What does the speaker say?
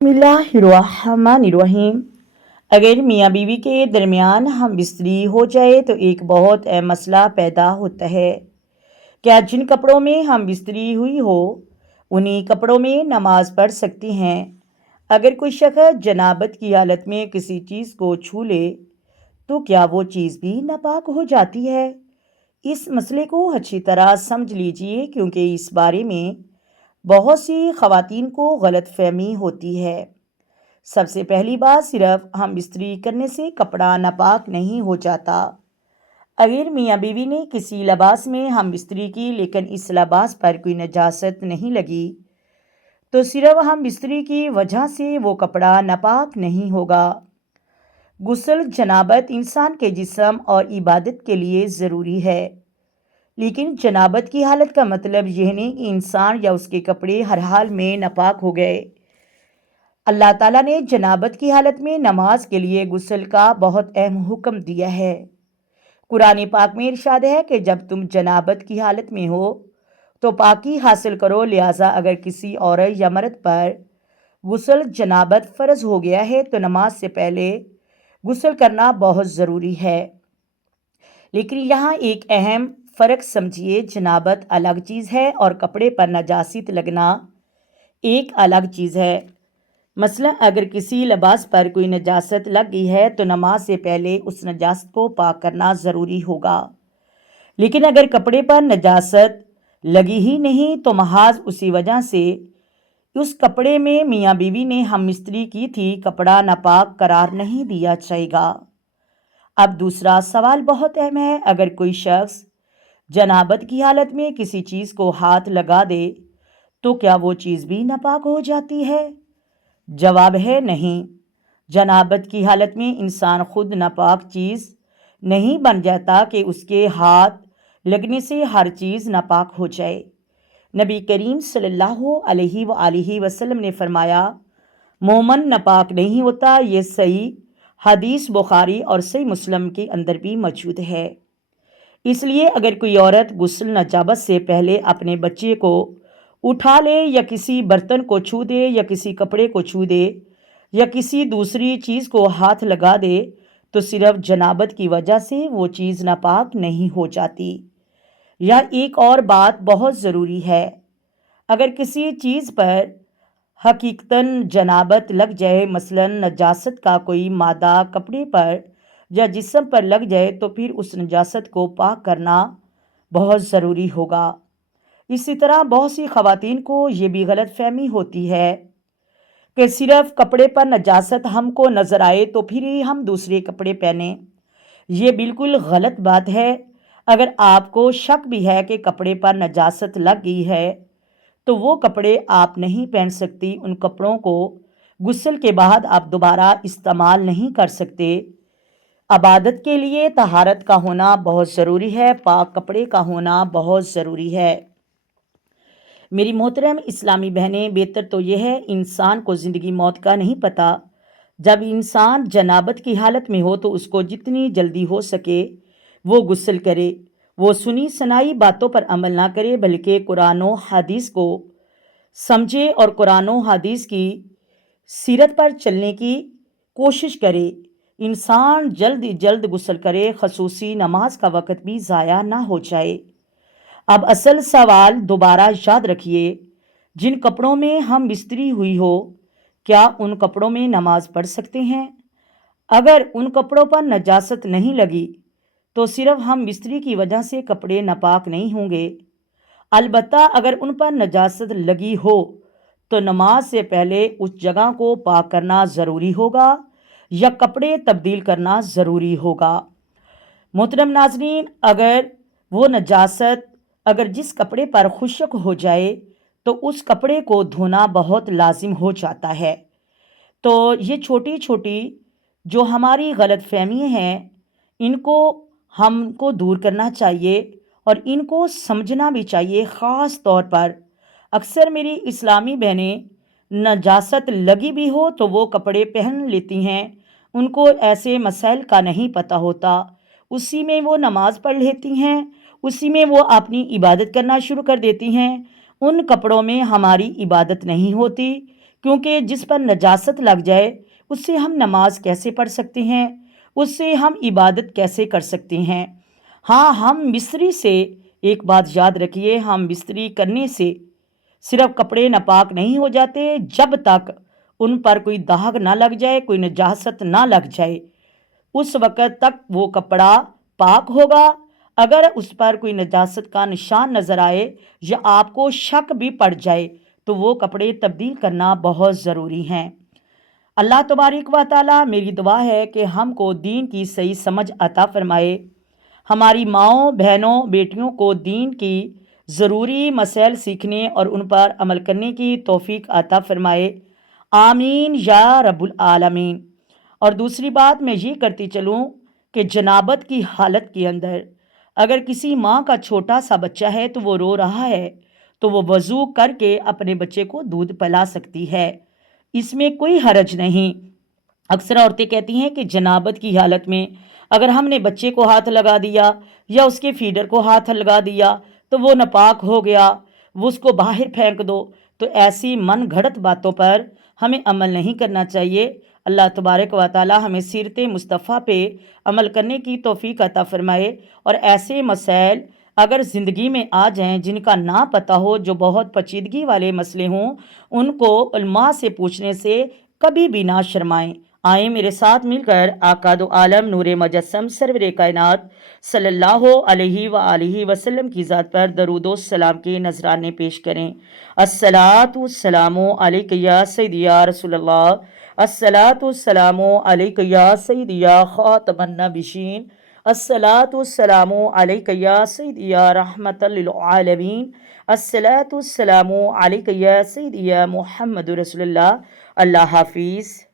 बिस्मिल्लाहिर्रहमानिर्रहीम। अगर मियाँ बीवी के दरमियान हम बिस्तरी हो जाए तो एक बहुत अहम मसला पैदा होता है। क्या जिन कपड़ों में हम बिस्तरी हुई हो उन्हीं कपड़ों में नमाज पढ़ सकती हैं? अगर कोई शख्स जनाबत की हालत में किसी चीज़ को छू ले तो क्या वो चीज़ भी नापाक हो जाती है? इस मसले को अच्छी तरह समझ लीजिए, क्योंकि इस बारे में बहुत सी ख़वातीन को गलतफहमी होती है। सबसे पहली बात, सिर्फ हम इस्त्री करने से कपड़ा नापाक नहीं हो जाता। अगर मियाँ बीवी ने किसी लिबास में हम इस्त्री की लेकिन इस लिबास पर कोई नजासत नहीं लगी तो सिर्फ हम इस्त्री की वजह से वो कपड़ा नापाक नहीं होगा। गुस्ल जनाबत इंसान के जिस्म और इबादत के लिए ज़रूरी है, लेकिन जनाबत की हालत का मतलब यह नहीं कि इंसान या उसके कपड़े हर हाल में नापाक हो गए। अल्लाह ताला ने जनाबत की हालत में नमाज के लिए गुस्ल का बहुत अहम हुक्म दिया है। कुरान पाक में इरशाद है कि जब तुम जनाबत की हालत में हो तो पाकी हासिल करो, लिहाजा अगर किसी औरत या मर्द पर गुस्ल जनाबत फ़र्ज हो गया है तो नमाज से पहले गुस्ल करना बहुत ज़रूरी है। लेकिन यहाँ एक अहम फ़र्क समझिए, जनाबत अलग चीज़ है और कपड़े पर नजासित लगना एक अलग चीज़ है। मसलन अगर किसी लिबास पर कोई नजासत लग गई है तो नमाज से पहले उस नजासत को पाक करना ज़रूरी होगा। लेकिन अगर कपड़े पर नजासत लगी ही नहीं तो महाज उसी वजह से उस कपड़े में मियाँ बीवी ने हम इस्त्री की थी, कपड़ा नापाक करार नहीं दिया जाएगा। अब दूसरा सवाल बहुत अहम है। अगर कोई शख्स जनाबत की हालत में किसी चीज़ को हाथ लगा दे तो क्या वो चीज़ भी नापाक हो जाती है? जवाब है नहीं। जनाबत की हालत में इंसान खुद नापाक चीज़ नहीं बन जाता कि उसके हाथ लगने से हर चीज़ नापाक हो जाए। नबी करीम सल्लल्लाहु अलैहि वसल्लम ने फरमाया, मोमन नापाक नहीं होता। ये सही हदीस बुखारी और सही मुस्लिम के अंदर भी मौजूद है। इसलिए अगर कोई औरत गुस्ल नजाबत से पहले अपने बच्चे को उठा ले या किसी बर्तन को छू दे या किसी कपड़े को छू दे या किसी दूसरी चीज़ को हाथ लगा दे तो सिर्फ जनाबत की वजह से वो चीज़ नापाक नहीं हो जाती। यह एक और बात बहुत ज़रूरी है, अगर किसी चीज़ पर हकीकतन जनाबत लग जाए, मसलन नजासत का कोई मादा कपड़े पर या जिस्म पर लग जाए तो फिर उस नजासत को पाक करना बहुत ज़रूरी होगा। इसी तरह बहुत सी ख़वातीन को ये भी गलत फहमी होती है कि सिर्फ कपड़े पर नजासत हमको नज़र आए तो फिर ही हम दूसरे कपड़े पहने। ये बिल्कुल गलत बात है। अगर आपको शक भी है कि कपड़े पर नजासत लग गई है तो वो कपड़े आप नहीं पहन सकती। उन कपड़ों को गुस्ल के बाद आप दोबारा इस्तेमाल नहीं कर सकते। इबादत के लिए तहारत का होना बहुत ज़रूरी है, पाक कपड़े का होना बहुत ज़रूरी है। मेरी मोहतरम इस्लामी बहनें, बेहतर तो यह है, इंसान को ज़िंदगी मौत का नहीं पता। जब इंसान जनाबत की हालत में हो तो उसको जितनी जल्दी हो सके वो गुस्ल करे। वो सुनी सुनाई बातों पर अमल ना करे, बल्कि कुरान और हदीस को समझे और कुरान और हदीस की सीरत पर चलने की कोशिश करे। इंसान जल्द जल्द गुस्ल करे, खसूसी नमाज का वक़्त भी ज़ाया ना हो जाए। अब असल सवाल दोबारा याद रखिए, जिन कपड़ों में हम बिस्तरी हुई हो क्या उन कपड़ों में नमाज पढ़ सकते हैं? अगर उन कपड़ों पर नजासत नहीं लगी तो सिर्फ हम बिस्तरी की वजह से कपड़े नापाक नहीं होंगे। अलबत्ता अगर उन पर नजासत लगी हो तो नमाज से पहले उस जगह को पाक करना ज़रूरी होगा या कपड़े तब्दील करना ज़रूरी होगा। मोहतरम नाज़रीन, अगर जिस कपड़े पर खुश्क हो जाए तो उस कपड़े को धोना बहुत लाजिम हो जाता है। तो ये छोटी छोटी जो हमारी गलत फहमियाँ हैं इनको हमको दूर करना चाहिए और इनको समझना भी चाहिए। ख़ास तौर पर अक्सर मेरी इस्लामी बहनें नजासत लगी भी हो तो वो कपड़े पहन लेती हैं, उनको ऐसे मसाइल का नहीं पता होता, उसी में वो नमाज पढ़ लेती हैं, उसी में वो अपनी इबादत करना शुरू कर देती हैं। उन कपड़ों में हमारी इबादत नहीं होती, کیونکہ جس پر نجاست لگ جائے اس سے ہم نماز کیسے پڑھ سکتے ہیں، اس سے ہم عبادت کیسے کر سکتے ہیں۔ ہاں، ہم مستری سے ایک بات یاد رکھیے، ہم مستری کرنے سے صرف کپڑے ناپاک نہیں ہو جاتے، جب تک ان پر کوئی داغ نہ لگ جائے، کوئی نجاست نہ لگ جائے، اس وقت تک وہ کپڑا پاک ہوگا۔ اگر اس پر کوئی نجاست کا نشان نظر آئے یا آپ کو شک بھی پڑ جائے تو وہ کپڑے تبدیل کرنا بہت ضروری ہیں۔ اللہ تبارک و تعالیٰ، میری دعا ہے کہ ہم کو دین کی صحیح سمجھ عطا فرمائے، ہماری ماؤں، بہنوں، بیٹیوں کو دین کی ضروری مسائل سیکھنے اور ان پر عمل کرنے کی توفیق عطا فرمائے، آمین یا رب العالمین۔ اور دوسری بات میں یہ کرتی چلوں کہ جنابت کی حالت کے اندر اگر کسی ماں کا چھوٹا سا بچہ ہے تو وہ رو رہا ہے تو وہ وضو کر کے اپنے بچے کو دودھ پلا سکتی ہے، اس میں کوئی حرج نہیں۔ اکثر عورتیں کہتی ہیں کہ جنابت کی حالت میں اگر ہم نے بچے کو ہاتھ لگا دیا یا اس کے فیڈر کو ہاتھ لگا دیا تو وہ ناپاک ہو گیا، وہ اس کو باہر پھینک دو۔ تو ایسی من گھڑت باتوں پر ہمیں عمل نہیں کرنا چاہیے۔ اللہ تبارک و تعالی ہمیں سیرت مصطفیٰ پہ عمل کرنے کی توفیق عطا فرمائے، اور ایسے مسائل اگر زندگی میں آ جائیں جن کا نہ پتہ ہو، جو بہت پیچیدگی والے مسئلے ہوں، ان کو علماء سے پوچھنے سے کبھی بھی نہ شرمائیں۔ آئیں میرے ساتھ مل کر آقا دو عالم نور مجسم سرور کائنات صلی اللہ علیہ وآلہ وسلم کی ذات پر درود و سلام کے نذرانے پیش کریں۔ الصلاۃ والسلام علیک یا سیدی یا رسول اللہ، الصلاۃ والسلام علیک یا سیدی یا خاتم النبیین، الصلاۃ والسلام علیک یا سیدی یا رحمت للعالمین، الصلاۃ والسلام علیک یا سیدی یا محمد رسول اللہ۔ اللہ حافظ۔